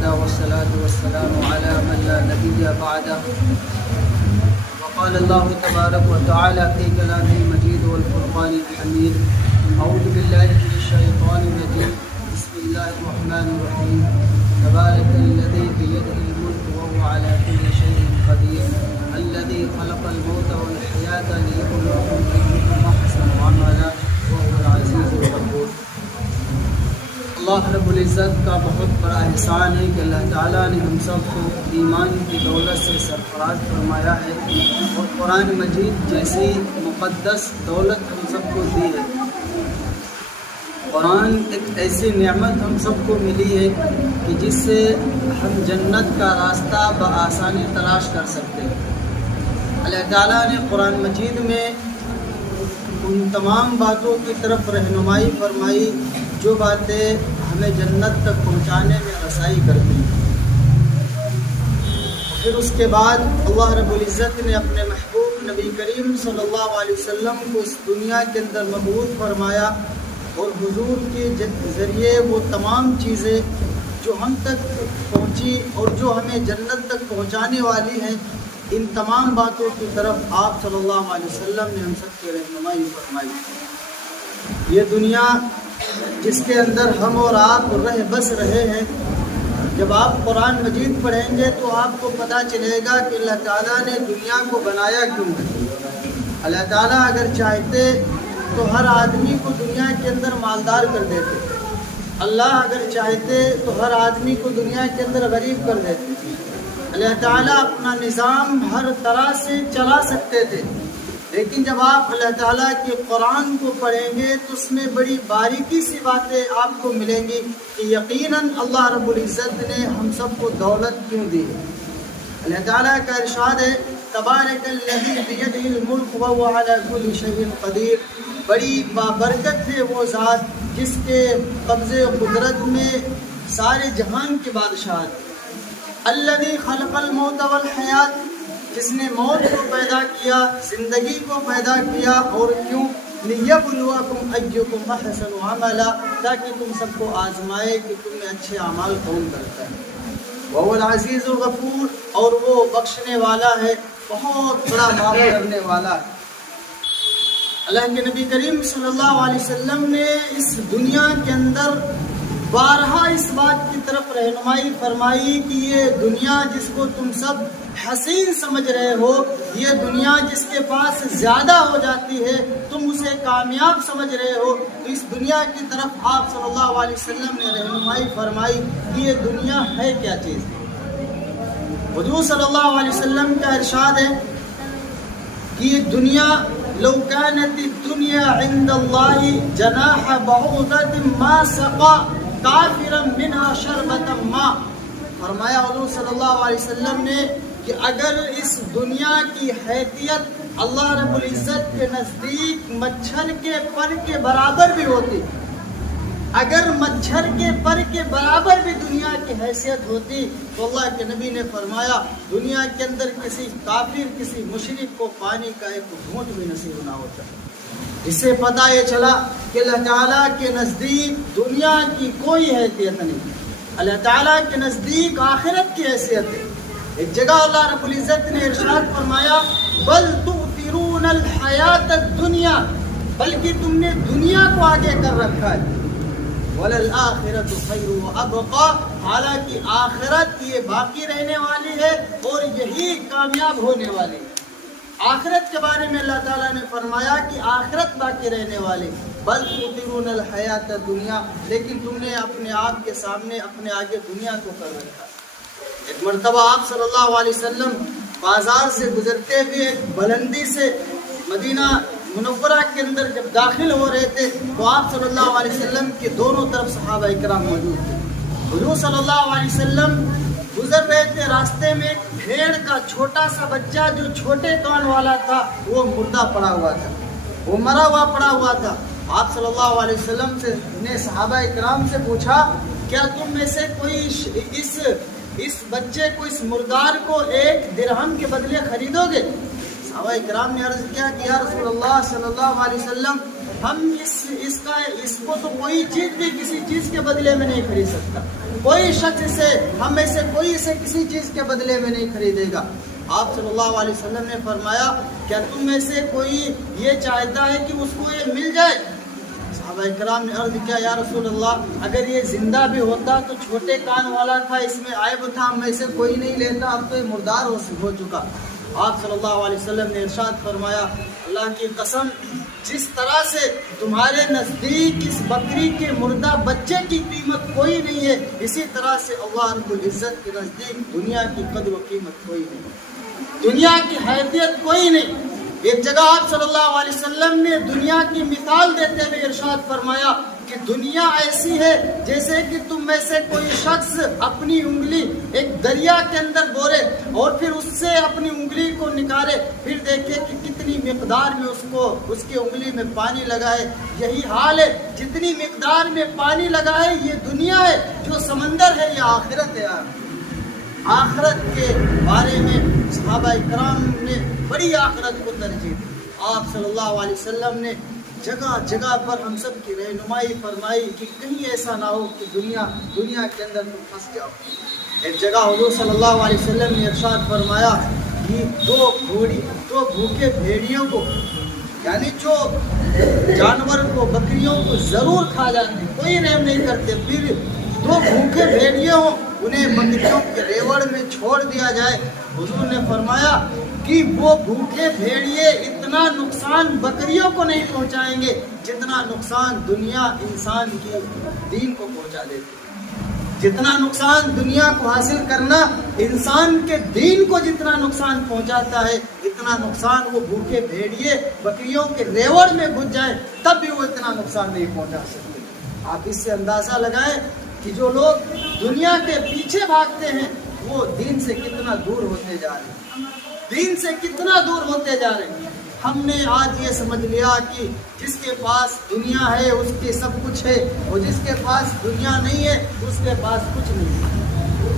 وحده والصلاة والسلام على من لا نبي بعده. وقال الله تبارك وتعالى في كلامه المجيد والفرقان الحميد. أعوذ بالله من الشيطان الرجيم. بسم الله الرحمن الرحيم. تبارك الذي بيده الملك وهو على كل شيء قدير. الذي خلق الموت والحياة ليبلوكم أيكم أحسن عملا وهو العزيز الغفور. اللہ رب العزت کا بہت بڑا احسان ہے کہ اللہ تعالیٰ نے ہم سب کو ایمان کی دولت سے سرفراز فرمایا ہے اور قرآن مجید جیسی مقدس دولت ہم سب کو دی ہے. قرآن ایک ایسی نعمت ہم سب کو ملی ہے کہ جس سے ہم جنت کا راستہ بآسانی تلاش کر سکتے ہیں. اللہ تعالیٰ نے قرآن مجید میں ان تمام باتوں کی طرف رہنمائی فرمائی جو باتیں ہمیں جنت تک پہنچانے میں رسائی کرتی ہیں. پھر اس کے بعد اللہ رب العزت نے اپنے محبوب نبی کریم صلی اللہ علیہ وسلم کو اس دنیا کے اندر مبعوث فرمایا اور حضور کے ذریعے وہ تمام چیزیں جو ہم تک پہنچی اور جو ہمیں جنت تک پہنچانے والی ہیں، ان تمام باتوں کی طرف آپ صلی اللہ علیہ وسلم نے ہم سب کی رہنمائی فرمائی. یہ دنیا جس کے اندر ہم اور آپ رہ بس رہے ہیں، جب آپ قرآن مجید پڑھیں گے تو آپ کو پتہ چلے گا کہ اللہ تعالیٰ نے دنیا کو بنایا کیوں ہے. اللہ تعالیٰ اگر چاہتے تو ہر آدمی کو دنیا کے اندر مالدار کر دیتے. اللہ اگر چاہتے تو ہر آدمی کو دنیا کے اندر غریب کر دیتے. اللہ تعالیٰ اپنا نظام ہر طرح سے چلا سکتے تھے، لیکن جب آپ اللہ تعالیٰ کے قرآن کو پڑھیں گے تو اس میں بڑی باریکی سی باتیں آپ کو ملیں گی کہ یقیناً اللہ رب العزت نے ہم سب کو دولت کیوں دی ہے. اللہ تعالیٰ کا ارشاد ہے تبارک الذی بیدہ الملک وہو علی کل شیء قدیر. بڑی بابرکت ہے وہ ذات جس کے قبضے قدرت میں سارے جہان کے بادشاہت. الذی خلق الموت والحیات، جس نے موت کو پیدا کیا، زندگی کو پیدا کیا، اور کیوں؟ لیبلوکم ایکم احسن عملا، تاکہ تم سب کو آزمائے کہ تم میں اچھے اعمال کون کرتا ہے. وہو العزیز الغفور، اور وہ بخشنے والا ہے، بہت بڑا معاف کرنے والا ہے. اللہ کے نبی کریم صلی اللہ علیہ وسلم نے اس دنیا کے اندر بارہا اس بات کی طرف رہنمائی فرمائی کہ یہ دنیا جس کو تم سب حسین سمجھ رہے ہو، یہ دنیا جس کے پاس زیادہ ہو جاتی ہے تم اسے کامیاب سمجھ رہے ہو. تو اس دنیا کی طرف آپ صلی اللہ علیہ وسلم نے رہنمائی فرمائی کہ یہ دنیا ہے کیا چیز. حضور صلی اللہ علیہ وسلم کا ارشاد ہے کہ یہ دنیا لو كانت الدنيا عند الله جناح بعوضة ما سقى كافرا منها شربة ماء. فرمایا حضور صلی اللہ علیہ وسلم نے کہ اگر اس دنیا کی حیثیت اللہ رب العزت کے نزدیک مچھر کے پر کے برابر بھی ہوتی، اگر مچھر کے پر کے برابر بھی دنیا کی حیثیت ہوتی تو اللہ کے نبی نے فرمایا دنیا کے اندر کسی کافر، کسی مشرک کو پانی کا ایک گھونٹ بھی نصیب نہ ہوتا. اس سے پتہ یہ چلا کہ اللہ تعالیٰ کے نزدیک دنیا کی کوئی حیثیت نہیں. اللہ تعالیٰ کے نزدیک آخرت کی حیثیت ہے. ایک جگہ اللہ رب العزت نے ارشاد فرمایا بل تؤثرون الحیات الدنیا، بلکہ تم نے دنیا کو آگے کر رکھا ہے. وَلَلْآخِرَةُ خَيْرٌ وَأَبْقَىٰ، حالانکہ آخرت یہ باقی رہنے والی ہے اور یہی کامیاب ہونے والی ہے. آخرت کے بارے میں اللہ تعالیٰ نے فرمایا کہ آخرت باقی رہنے والی. بل تؤثرون الحیات الدنیا، لیکن تم نے اپنے آپ کے سامنے اپنے آگے دنیا کو کر رکھا. ایک مرتبہ آپ صلی اللہ علیہ وسلم بازار سے گزرتے ہوئے ایک بلندی سے مدینہ منورہ کے اندر جب داخل ہو رہے تھے تو آپ صلی اللہ علیہ وسلم کے دونوں طرف صحابہ اکرام موجود تھے. حضور صلی اللہ علیہ وسلم گزر رہے تھے، راستے میں ایک بھیڑ کا چھوٹا سا بچہ جو چھوٹے کان والا تھا وہ مردہ پڑا ہوا تھا، وہ مرا ہوا پڑا ہوا تھا. آپ صلی اللہ علیہ وسلم نے صحابہ اکرام سے پوچھا کیا تم میں سے کوئی اس بچے کو، اس مردار کو 1 درہم کے بدلے خریدو گے؟ صحابہ اکرام نے عرض کیا کہ یا رسول اللہ صلی اللہ علیہ وسلم ہم اس کو تو کوئی چیز بھی کسی چیز کے بدلے میں نہیں خرید سکتا. کوئی شخص سے ہم میں سے کوئی اسے کسی چیز کے بدلے میں نہیں خریدے گا. آپ صلی اللہ علیہ وسلم نے فرمایا کیا تم میں سے کوئی یہ چاہتا ہے کہ اس کو یہ مل جائے؟ صحابہ کرام نے عرض کیا یا رسول اللہ اگر یہ زندہ بھی ہوتا تو چھوٹے کان والا تھا، اس میں عیب تھا، ہم میں سے کوئی نہیں لیتا، اب تو یہ مردار ہو چکا. آپ صلی اللہ علیہ وسلم نے ارشاد فرمایا اللہ کی قسم جس طرح سے تمہارے نزدیک اس بکری کے مردہ بچے کی قیمت کوئی نہیں ہے، اسی طرح سے اللہ رب العزت کے نزدیک دنیا کی قدر و قیمت کوئی نہیں، دنیا کی حیثیت کوئی نہیں. ایک جگہ آپ صلی اللہ علیہ وسلم نے دنیا کی مثال دیتے ہوئے ارشاد فرمایا کہ دنیا ایسی ہے جیسے کہ تم میں سے کوئی شخص اپنی انگلی ایک دریا کے اندر بورے اور پھر اس سے اپنی انگلی کو نکالے، پھر دیکھے کہ کتنی مقدار میں اس کی انگلی میں پانی لگا ہے. یہی حال ہے، جتنی مقدار میں پانی لگا ہے یہ دنیا ہے، جو سمندر ہے یہ آخرت ہے. آخرت کے بارے میں صحابہ کرام نے بڑی آخرت کو ترجیح دی. آپ صلی اللہ علیہ وسلم نے جگہ جگہ پر ہم سب کی رہنمائی فرمائی کہ کہیں ایسا نہ ہو کہ دنیا کے اندر تم پھنس جاؤ. ایک جگہ حضور صلی اللہ علیہ وسلم نے ارشاد فرمایا کہ دو بھوکے بھیڑیوں کو، یعنی جو جانور کو بکریوں کو ضرور کھا جاتے کوئی رحم نہیں کرتے، پھر دو بھوکے بھیڑیے ہوں انہیں بکریوں کے ریوڑ میں چھوڑ دیا جائے. حضور نے فرمایا کہ وہ بھوکے بھیڑیے اتنا نقصان بکریوں کو نہیں پہنچائیں گے جتنا نقصان دنیا انسان کی دین کو پہنچا دیتی. جتنا نقصان دنیا کو حاصل کرنا انسان کے دین کو جتنا نقصان پہنچاتا ہے، اتنا نقصان وہ بھوکے بھیڑیے بکریوں کے ریوڑ میں گھس جائیں تب بھی وہ اتنا نقصان نہیں پہنچا سکتے. آپ اس سے اندازہ لگائیں کہ جو لوگ دنیا کے پیچھے بھاگتے ہیں وہ دین سے کتنا دور ہوتے جا رہے ہیں، دین سے کتنا دور ہوتے جا رہے ہیں. ہم نے آج یہ سمجھ لیا کہ جس کے پاس دنیا ہے اس کے سب کچھ ہے، اور جس کے پاس دنیا نہیں ہے اس کے پاس کچھ نہیں ہے.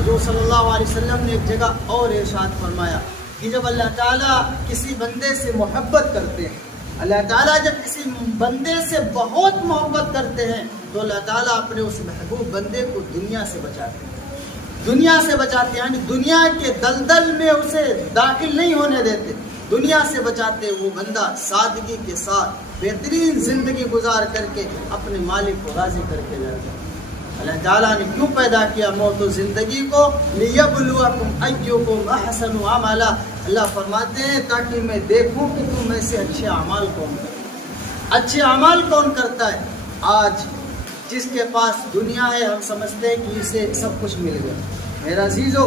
حضور صلی اللہ علیہ وسلم نے ایک جگہ اور ارشاد فرمایا کہ جب اللہ تعالیٰ کسی بندے سے محبت کرتے ہیں، اللہ تعالیٰ جب کسی بندے سے بہت محبت کرتے ہیں تو اللہ تعالیٰ اپنے اس محبوب بندے کو دنیا سے بچاتے ہیں، دنیا سے بچاتے ہیں، یعنی دنیا کے دلدل میں اسے داخل نہیں ہونے دیتے، دنیا سے بچاتے. وہ بندہ سادگی کے ساتھ بہترین زندگی گزار کر کے اپنے مالک کو راضی کر کے جاتا ہے. اللہ تعالیٰ نے کیوں پیدا کیا موت و زندگی کو؟ لِيَبْلُوَكُمْ أَيُّكُمْ أَحْسَنُ عَمَلًا. اللہ فرماتے ہیں تاکہ میں دیکھوں کہ تم میں سے اچھے اعمال کون کرتا ہے. اچھے اعمال کون کرتا ہے؟ آج جس کے پاس دنیا ہے ہم سمجھتے ہیں کہ اسے سب کچھ مل گیا. میرا عزیزو،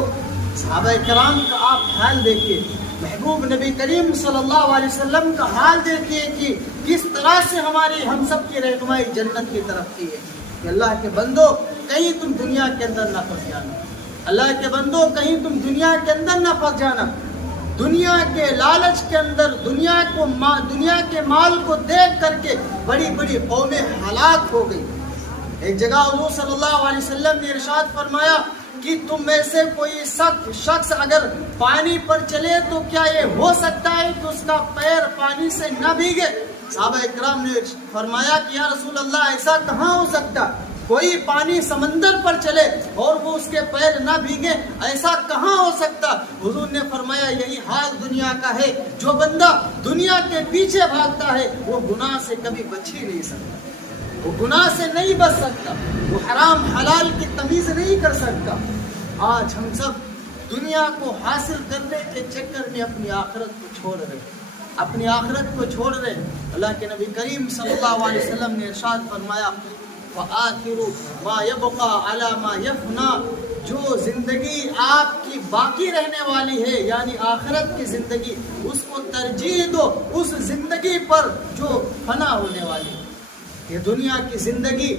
صحابہ کرام کا آپ حال دیکھیے، محبوب نبی کریم صلی اللہ علیہ وسلم کا حال دیکھیے کہ کس طرح سے ہم سب کی رہنمائی جنت کی طرف کی ہے. کہ اللہ کے بندو کہیں تم دنیا کے اندر نہ پھنس جانا، اللہ کے بندو کہیں تم دنیا کے اندر نہ پھنس جانا. دنیا کے لالچ کے اندر دنیا کے مال کو دیکھ کر کے بڑی بڑی قومیں ہلاک ہو گئی. ایک جگہ حضور صلی اللہ علیہ وسلم نے ارشاد فرمایا کہ تم میں سے کوئی شخص اگر پانی پر چلے تو کیا یہ ہو سکتا ہے کہ اس کا پیر پانی سے نہ بھیگے؟ صحابہ اکرام نے فرمایا کہ یا رسول اللہ ایسا کہاں ہو سکتا، کوئی پانی سمندر پر چلے اور وہ اس کے پیر نہ بھیگے، ایسا کہاں ہو سکتا؟ حضور نے فرمایا یہی حال دنیا کا ہے. جو بندہ دنیا کے پیچھے بھاگتا ہے وہ گناہ سے کبھی بچ ہی نہیں سکتا، وہ گناہ سے نہیں بچ سکتا، وہ حرام حلال کی تمیز نہیں کر سکتا. آج ہم سب دنیا کو حاصل کرنے کے چکر میں اپنی آخرت کو چھوڑ رہے ہیں، اپنی آخرت کو چھوڑ رہے ہیں. اللہ کے نبی کریم صلی اللہ علیہ وسلم نے ارشاد فرمایا وَآخِرُ مَا يَبْقَى عَلَى مَا يَفْنَى. جو زندگی آپ کی باقی رہنے والی ہے یعنی آخرت کی زندگی، اس کو ترجیح دو اس زندگی پر جو فنا ہونے والی ہے. یہ دنیا کی زندگی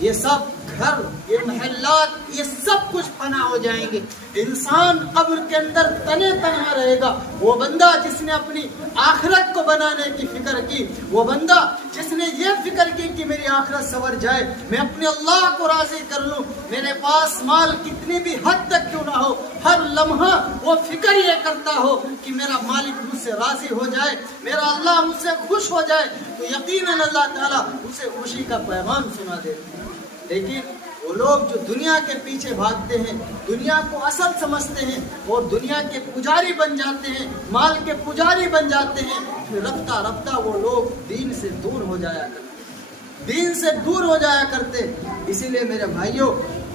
یہ سب گھر، یہ محلات، یہ سب کچھ فنا ہو جائیں گے. انسان قبر کے اندر تنے تنہا رہے گا. وہ بندہ جس نے اپنی آخرت کو بنانے کی فکر کی، وہ بندہ جس نے یہ فکر کی کہ میری آخرت سنور جائے، میں اپنے اللہ کو راضی کر لوں، میرے پاس مال کتنی بھی حد تک کیوں نہ ہو، ہر لمحہ وہ فکر یہ کرتا ہو کہ میرا مالک مجھ سے راضی ہو جائے، میرا اللہ مجھ سے خوش ہو جائے، تو یقیناً اللہ تعالیٰ اسے خوشی کا پیغام سنا دیتے ہیں. لیکن وہ لوگ جو دنیا کے پیچھے بھاگتے ہیں، دنیا کو اصل سمجھتے ہیں اور دنیا کے پجاری بن جاتے ہیں، مال کے پجاری بن جاتے ہیں، پھر رفتہ رفتہ وہ لوگ دین سے دور ہو جایا کرتے، دین سے دور ہو جایا کرتے. اسی لیے میرے بھائیوں،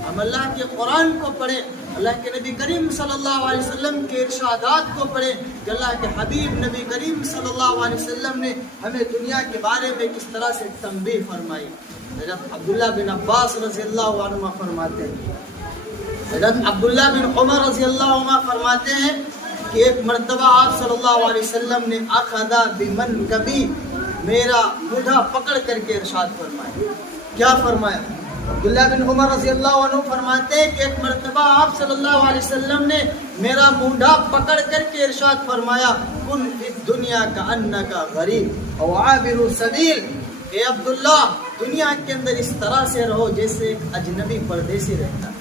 ہم اللہ کے قرآن کو پڑھیں، اللہ کے نبی کریم صلی اللہ علیہ وسلم کے ارشادات کو پڑھیں کہ اللہ کے حبیب نبی کریم صلی اللہ علیہ وسلم نے ہمیں دنیا کے بارے میں کس طرح سے تنبیہ فرمائی. حضرت عبداللہ بن عباس رضی اللہ عنہ فرماتے ہیں، حضرت عبداللہ بن عمر رضی اللہ عنہ فرماتے ہیں کہ ایک مرتبہ آپ صلی اللہ علیہ وسلم نے اخذا بمنکبی، میرا مونڈھا پکڑ کر کے ارشاد فرمایا. کیا فرمایا؟ عبداللہ بن عمر رضی اللہ عنہ فرماتے ہیں کہ ایک مرتبہ آپ صلی اللہ علیہ وسلم نے میرا مونڈھا پکڑ کر کے ارشاد فرمایا، کن فی الدنیا کأنک غریب او عابر سبیل. اے عبداللہ، دنیا کے اندر اس طرح سے رہو جیسے ایک اجنبی پردیسی رہتا ہے،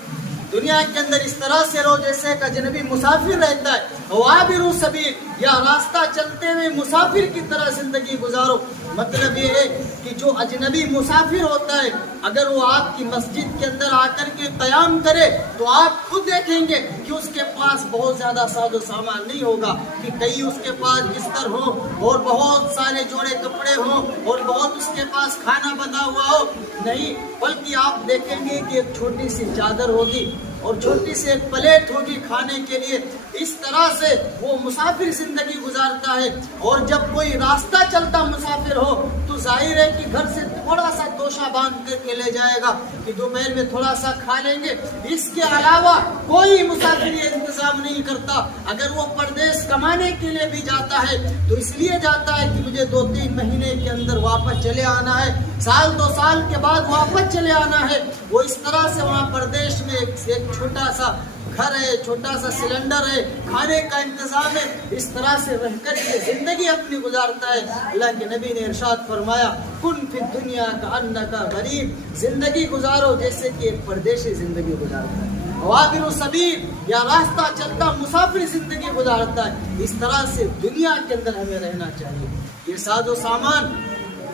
دنیا کے اندر اس طرح سے رہو جیسے ایک اجنبی مسافر رہتا ہے. عابر سبیل، یا راستہ چلتے ہوئے مسافر کی طرح زندگی گزارو. مطلب یہ ہے کہ جو اجنبی مسافر ہوتا ہے، اگر وہ آپ کی مسجد کے اندر آ کر کے قیام کرے تو آپ خود دیکھیں گے کہ اس کے پاس بہت زیادہ ساز و سامان نہیں ہوگا، کہ کہیں اس کے پاس بستر ہو اور بہت سارے جوڑے کپڑے ہوں اور بہت اس کے پاس کھانا بنا ہوا ہو. نہیں، بلکہ آپ دیکھیں گے کہ ایک چھوٹی سی چادر ہوگی اور چھوٹی سی ایک پلیٹ ہوگی کھانے کے لیے. اس طرح سے وہ مسافر زندگی گزارتا ہے. اور جب کوئی راستہ چلتا مسافر ہو تو ظاہر ہے کہ گھر سے تھوڑا سا توشہ باندھ کر کے لے جائے گا کہ دوپہر میں تھوڑا سا کھا لیں گے. اس کے علاوہ کوئی مسافر یہ انتظام نہیں کرتا. اگر وہ پردیس کمانے کے لیے بھی جاتا ہے تو اس لیے جاتا ہے کہ مجھے 2-3 مہینے کے اندر واپس چلے آنا ہے، سال 2 سال کے بعد واپس چلے آنا ہے. وہ اس طرح سے وہاں پردیش میں ایک چھوٹا سا گھر ہے، چھوٹا سا سلنڈر ہے، کھانے کا انتظام ہے، اس طرح سے رہ کر کے زندگی اپنی گزارتا ہے. اللہ کے نبی نے ارشاد فرمایا، کن فی الدنیا کأنک غریب، زندگی گزارو جیسے کہ ایک پردیسی زندگی گزارتا ہے. عابر سبیل، یا راستہ چلتا مسافر زندگی گزارتا ہے. اس طرح سے دنیا کے اندر ہمیں رہنا چاہیے. یہ ساز و سامان،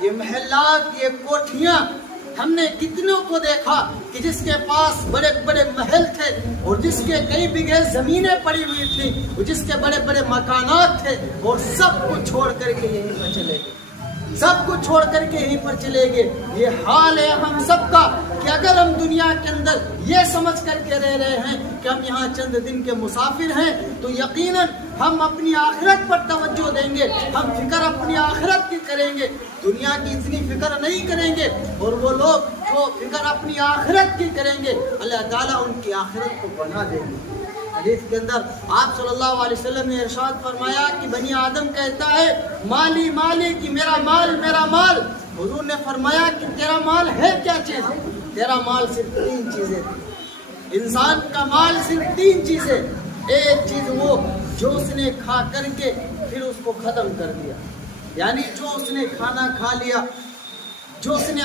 یہ محلات، یہ کوٹھیاں، ہم نے کتنوں کو دیکھا کہ جس کے پاس بڑے بڑے محل تھے اور جس کے کئی بگھے زمینیں پڑی ہوئی تھیں، جس کے بڑے بڑے مکانات تھے، اور سب کچھ چھوڑ کر کے یہیں پر چلے گئے، سب کچھ چھوڑ کر کے یہیں پر چلے گئے. یہ حال ہے ہم سب کا کہ اگر ہم دنیا کے اندر یہ سمجھ کر کے رہ رہے ہیں کہ ہم یہاں چند دن کے مسافر ہیں تو یقیناً ہم اپنی آخرت پر توجہ دیں گے، ہم فکر اپنی آخرت کی کریں گے، دنیا کی اتنی فکر نہیں کریں گے. اور وہ لوگ جو فکر اپنی آخرت کی کریں گے، اللہ تعالیٰ ان کی آخرت کو بنا دیں گے. حدیث کے اندر آپ صلی اللہ علیہ وسلم نے ارشاد فرمایا کہ بنی آدم کہتا ہے مالی مالی، کہ میرا مال میرا مال. حضور نے فرمایا کہ تیرا مال ہے کیا چیز؟ تیرا مال صرف 3 چیزیں تھیں. انسان کا مال صرف 3 چیزیں. ایک چیز وہ جو اس نے کھا کر کے پھر اس کو ختم کر دیا، یعنی جو اس نے کھانا کھا لیا، جو اس نے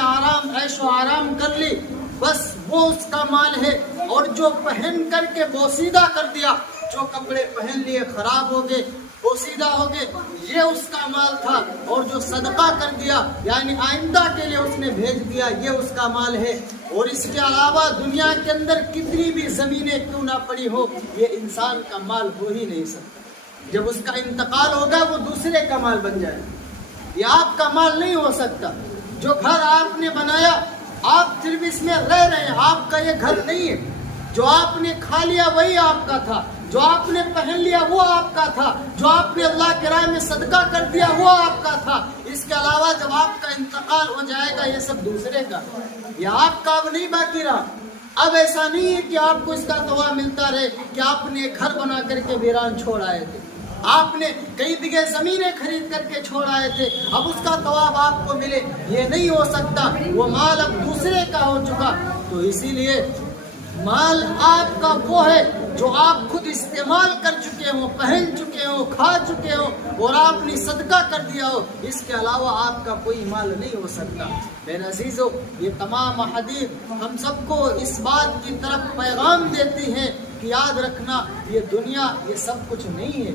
عیش و آرام کر لی، بس وہ اس کا مال ہے. اور جو پہن کر کے بوسیدہ کر دیا، جو کپڑے پہن لیے خراب ہو گئے، بوسیدہ ہو گئے، یہ اس کا مال تھا. اور جو صدقہ کر دیا یعنی آئندہ کے لیے اس نے بھیج دیا، یہ اس کا مال ہے. اور اس کے علاوہ دنیا کے اندر کتنی بھی زمینیں کیوں نہ پڑی ہو، یہ انسان کا مال ہو ہی نہیں سکتا. جب اس کا انتقال ہوگا وہ دوسرے کا مال بن جائے، یہ آپ کا مال نہیں ہو سکتا. جو گھر آپ نے بنایا، آپ صرف اس میں رہ رہے ہیں، آپ کا یہ گھر نہیں ہے. جو آپ نے کھا لیا وہی آپ کا تھا، جو آپ نے پہن لیا وہ آپ کا تھا، جو آپ نے اللہ کے راہ میں صدقہ کر دیا وہ آپ کا تھا. اس کے علاوہ جب آپ کا انتقال ہو جائے گا یہ سب دوسرے کا، یہ آپ کا اب نہیں باقی رہا. اب ایسا نہیں ہے کہ آپ کو اس کا ثواب ملتا رہے کہ آپ نے گھر بنا کر کے ویران چھوڑ آئے تھے، آپ نے کئی بگھے زمینیں خرید کر کے چھوڑ آئے تھے، اب اس کا ثواب آپ کو ملے، یہ نہیں ہو سکتا. وہ مال اب دوسرے کا ہو چکا. تو اسی لیے مال آپ کا وہ ہے جو آپ خود استعمال کر چکے ہو، پہن چکے ہو، کھا چکے ہو اور آپ نے صدقہ کر دیا ہو، اس کے علاوہ آپ کا کوئی مال نہیں ہو سکتا۔ میرے عزیزو، یہ تمام احادیث ہم سب کو اس بات کی طرف پیغام دیتی ہیں کہ یاد رکھنا یہ دنیا یہ سب کچھ نہیں ہے،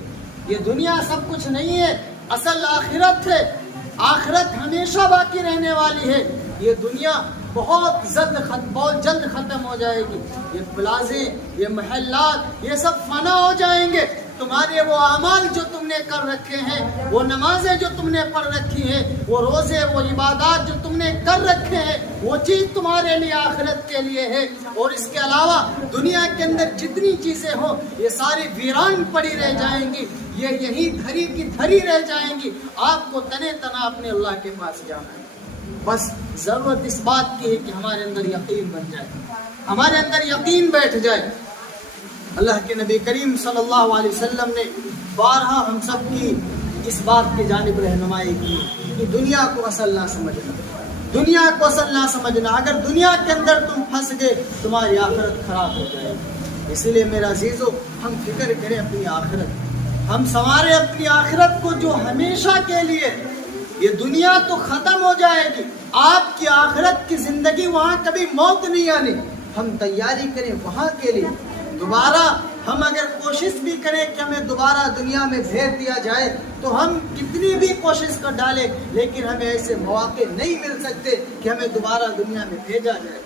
یہ دنیا سب کچھ نہیں ہے، اصل آخرت ہے، آخرت ہمیشہ باقی رہنے والی ہے۔ یہ دنیا بہت جلد ختم ہو جائے گی، یہ پلازے، یہ محلات، یہ سب فنا ہو جائیں گے۔ تمہارے وہ اعمال جو تم نے کر رکھے ہیں، وہ نمازیں جو تم نے پڑھ رکھی ہیں، وہ روزے، وہ عبادات جو تم نے کر رکھے ہیں، وہ چیز تمہارے لیے آخرت کے لیے ہے۔ اور اس کے علاوہ دنیا کے اندر جتنی چیزیں ہوں یہ ساری ویران پڑی رہ جائیں گی، یہ یہی دھری کی دھری رہ جائیں گی۔ آپ کو تنے تنا اپنے اللہ کے پاس جانا ہے۔ بس ضرورت اس بات کی ہے کہ ہمارے اندر یقین بن جائے، ہمارے اندر یقین بیٹھ جائے۔ اللہ کے نبی کریم صلی اللہ علیہ وسلم نے بارہا ہم سب کی اس بات کی جانب رہنمائی کی کہ دنیا کو اصل نہ سمجھنا، دنیا کو اصل نہ سمجھنا۔ اگر دنیا کے اندر تم پھنس گئے تمہاری آخرت خراب ہو جائے گی۔ اسی لیے میرا عزیزو، ہم فکر کریں اپنی آخرت، ہم سنواریں اپنی آخرت کو جو ہمیشہ کے لیے۔ یہ دنیا تو ختم ہو جائے گی، آپ کی آخرت کی زندگی، وہاں کبھی موت نہیں آنی۔ ہم تیاری کریں وہاں کے لیے۔ دوبارہ ہم اگر کوشش بھی کریں کہ ہمیں دوبارہ دنیا میں بھیج دیا جائے تو ہم کتنی بھی کوشش کر ڈالیں، لیکن ہمیں ایسے مواقع نہیں مل سکتے کہ ہمیں دوبارہ دنیا میں بھیجا جائے۔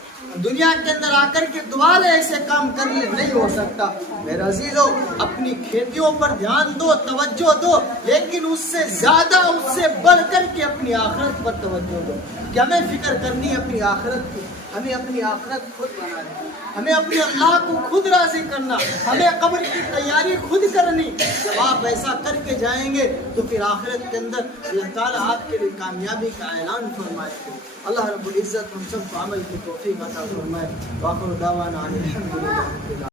دنیا کے اندر آ کر کے دوبارہ ایسے کام کرنے نہیں ہو سکتا۔ میرے عزیزو، اپنی کھیتیوں پر دھیان دو، توجہ دو، لیکن اس سے زیادہ، اس سے بڑھ کر کے اپنی آخرت پر توجہ دو کہ ہمیں فکر کرنی ہے اپنی آخرت کی، ہمیں اپنی آخرت خود بنانی، ہمیں اپنے اللہ کو خود راضی کرنا، ہمیں قبر کی تیاری خود کرنی۔ جب آپ ایسا کر کے جائیں گے تو پھر آخرت کے اندر اللہ تعالیٰ آپ کے لیے کامیابی کا اعلان فرمائے گا۔ اللہ رب العزت ہم سب کو عمل کی توفیق عطا فرمائے۔ وآخر دعوانا ان الحمد للہ۔